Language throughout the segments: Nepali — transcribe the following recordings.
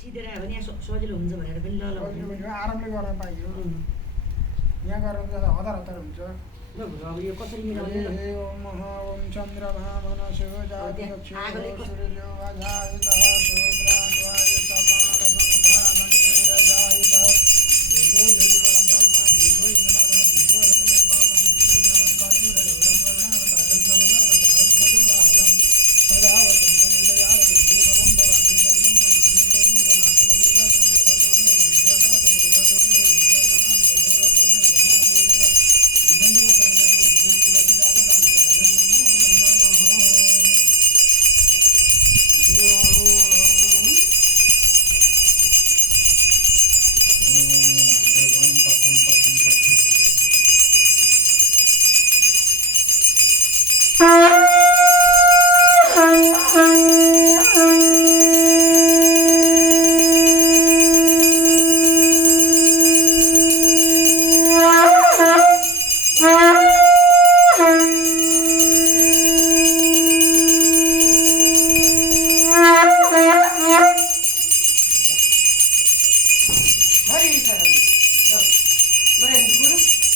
सिधेर आयो भने यहाँ सजिलो हुन्छ भनेर पनि ल आरामले गर्न पाइयो यहाँ गरेर त हतार हतार हुन्छ अब यो कसरी मिलाउने ओम ओम चन्द्रमा मनसो जाति सूर्यो अजायत सूत्रान्वायत प्राणसंघासंघाजायत देवो यदिवरं ब्रह्मा देवो जनार्दन देवो हरमे पापं देवो जनं कर्पूरगौरं करुणावतारं समजारसारमगजराहरं सदावतं तमिदयारं देवं भवानि सहितं नमामि तमेव नाटकविदं तमेव तमेव निवदा तमेव तमेव विद्यानां तमेव तमेव धर्मोदेव मुगन्धिव सर्वं उद्ये तुलसीदासदानं नमो भगवान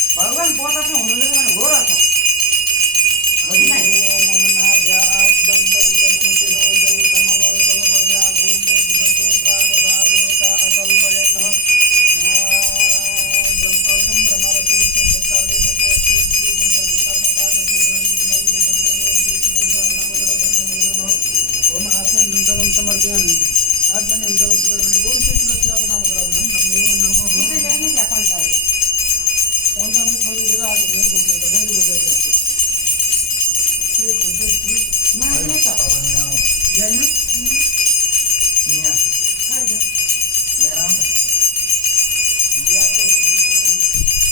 बतासमा हुनुहुन्छ भने हो रहेछ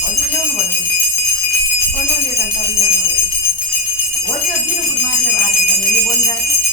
हजुर ल्याउनु भनेको कसले लिएर जान्छ हो त्यो दिनु माथि बारेर यो बोलिरहेको